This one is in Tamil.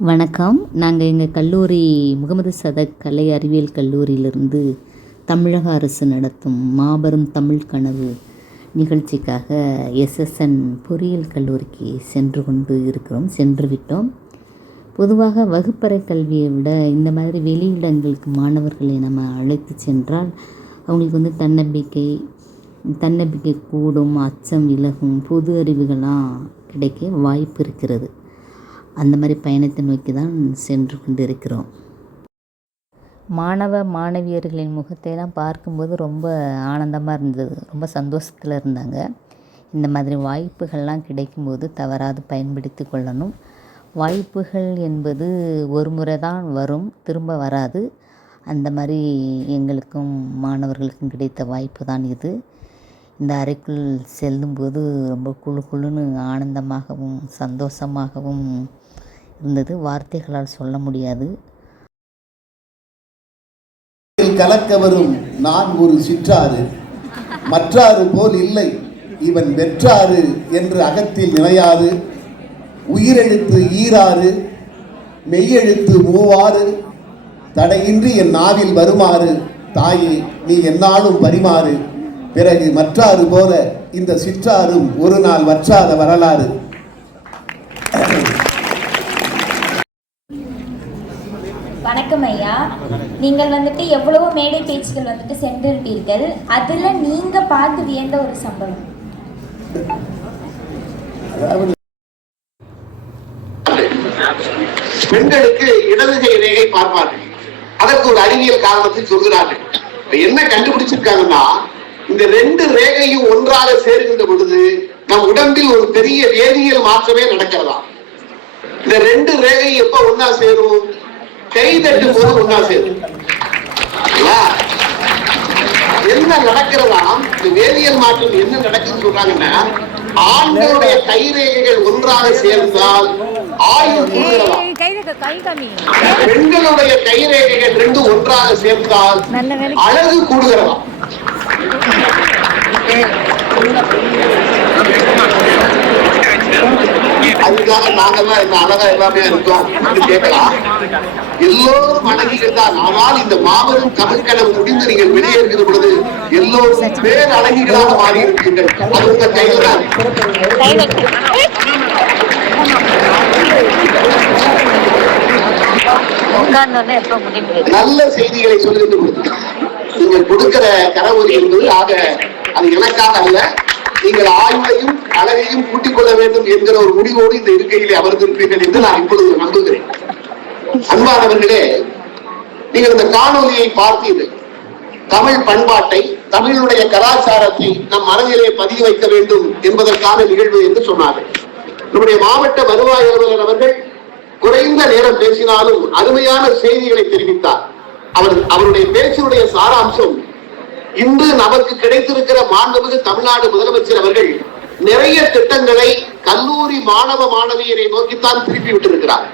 வணக்கம். நாங்கள் எங்கள் கல்லூரி முகமது சதக் கலை அறிவியல் கல்லூரியிலிருந்து தமிழக அரசு நடத்தும் மாபெரும் தமிழ் கனவு நிகழ்ச்சிக்காக எஸ்எஸ்என் பொறியியல் கல்லூரிக்கு சென்று கொண்டு இருக்கிறோம் சென்று விட்டோம். பொதுவாக வகுப்பறை கல்வியை விட இந்த மாதிரி வெளியிடங்களுக்கு மாணவர்களை நம்ம அழைத்து சென்றால் அவங்களுக்கு வந்து தன்னம்பிக்கை தன்னம்பிக்கை கூடும் அச்சம் விலகும் பொது அறிவுகள்லாம் கிடைக்க வாய்ப்பு இருக்கிறது. அந்த மாதிரி பயணத்தை நோக்கி தான் சென்று கொண்டு இருக்கிறோம் மாணவ மாணவியர்களின் முகத்தையெல்லாம் பார்க்கும்போது ரொம்ப ஆனந்தமாக இருந்தது. ரொம்ப சந்தோஷத்தில் இருந்தாங்க. இந்த மாதிரி வாய்ப்புகள்லாம் கிடைக்கும்போது தவறாது பயன்படுத்தி கொள்ளணும். வாய்ப்புகள் என்பது ஒரு முறை தான் வரும் திரும்ப வராது. அந்த மாதிரி எங்களுக்கும் மாணவர்களுக்கும் கிடைத்த வாய்ப்பு தான் இது. இந்த அறைக்குள் செல்லும்போது ரொம்ப குளு குளுன்னு ஆனந்தமாகவும் சந்தோஷமாகவும் இருந்தது. வார்த்தைகளால் சொல்ல முடியாது. கலக்க வரும் நான் ஒரு சிற்றாறு. மற்றாறு போல் இல்லை. இவன் வெற்றாறு என்று அகத்தில் நிலையாது உயிரெழுத்து ஈராறு. மெய்யெழுத்து மூவாறு. தடையின்றி என் நாவில் வருமாறு. தாயே நீ என்னாலும் பரிமாறு. பிறகு மற்றாறு போல இந்த சிற்றாரும் ஒரு நாள் வற்றாத வரலாறு. வணக்கம் ஐயா. நீங்கள் வந்துட்டு எவ்வளவோ மேடை பேச்சுகள் வந்துட்டு சென்றிருப்பீர்கள். அதுல நீங்க பார்த்து வியந்த ஒரு சம்பவம். பெண்களுக்கு இடதுகை ரேகை பார்ப்பார்கள். அதற்கு ஒரு அறிவியல் காரணத்தை சொல்கிறார்கள். என்ன கண்டுபிடிச்சிருக்காங்கன்னா இந்த ரெண்டு ரேகையும் ஒன்றாக சேருகின்ற பொழுது நம் உடம்பில் ஒரு பெரிய வேதியியல் மாற்றமே நடக்கிறதா? இந்த ரெண்டு ரேகை எப்ப ஒன்னா சேரும்? கை தட்டும் போது ஒன்னா சேரும்? என்ன நடக்கிறதா? இந்த வேதியியல் மாற்றம் என்ன நடக்குதுன்னு சொல்றாங்கன்னா ஆண்களுடைய கைரேகைகள் ஒன்றாக சேர்ந்தால் ஆயுள் பெண்களுடைய கைரேகைகள் ரெண்டும் ஒன்றாக சேர்ந்தால் அழகு கூடுகிறதா? அதுக்காக நாங்கெல்லாம் என்ன அழகா எல்லாமே இருக்கோம் கேட்கலாம் எல்லோரும் அழகிகள் தான் ஆனால் இந்த மாபெரும் தமிழ்கனவு முடிந்து நீங்கள் வெளியேறுகிற பொழுது எல்லோரும் பேர் அழகிகளாக மாறி இருப்பீர்கள் அது உங்க கையில் தான் நல்ல செய்திகளை சொல்லுகின்ற நீங்கள் கொடுக்கிற கரவொலி என்பது ஆக அது எனக்காக அல்ல நீங்கள் ஆய்வையும் அழகையும் கூட்டிக் கொள்ள வேண்டும் என்கிற ஒரு முடிவோடு இந்த இருக்கையிலே அமர்ந்திருப்பீர்கள் என்று நான் இப்பொழுது நம்புகிறேன். அன்பானவர்களே நீங்கள் இந்த காணொலியை பார்த்தீர்கள். தமிழ் பண்பாட்டை தமிழுடைய கலாச்சாரத்தை நம் மனதிலே பதிய வைக்க வேண்டும் என்பதற்கான நிகழ்வு என்று சொன்னார்கள். நம்முடைய மாவட்ட வருவாய் அலுவலர் அவர்கள் குறைந்த நேரம் பேசினாலும் அருமையான செய்திகளை தெரிவித்தார். அவர் அவருடைய பேச்சினுடைய சாராம்சம் இன்று நமக்கு கிடைத்திருக்கிற மாண்புமிகு தமிழ்நாடு முதலமைச்சர் அவர்கள் நிறைய திட்டங்களை கல்லூரி மாணவ மாணவியரை நோக்கித்தான் திருப்பி விட்டிருக்கிறார்.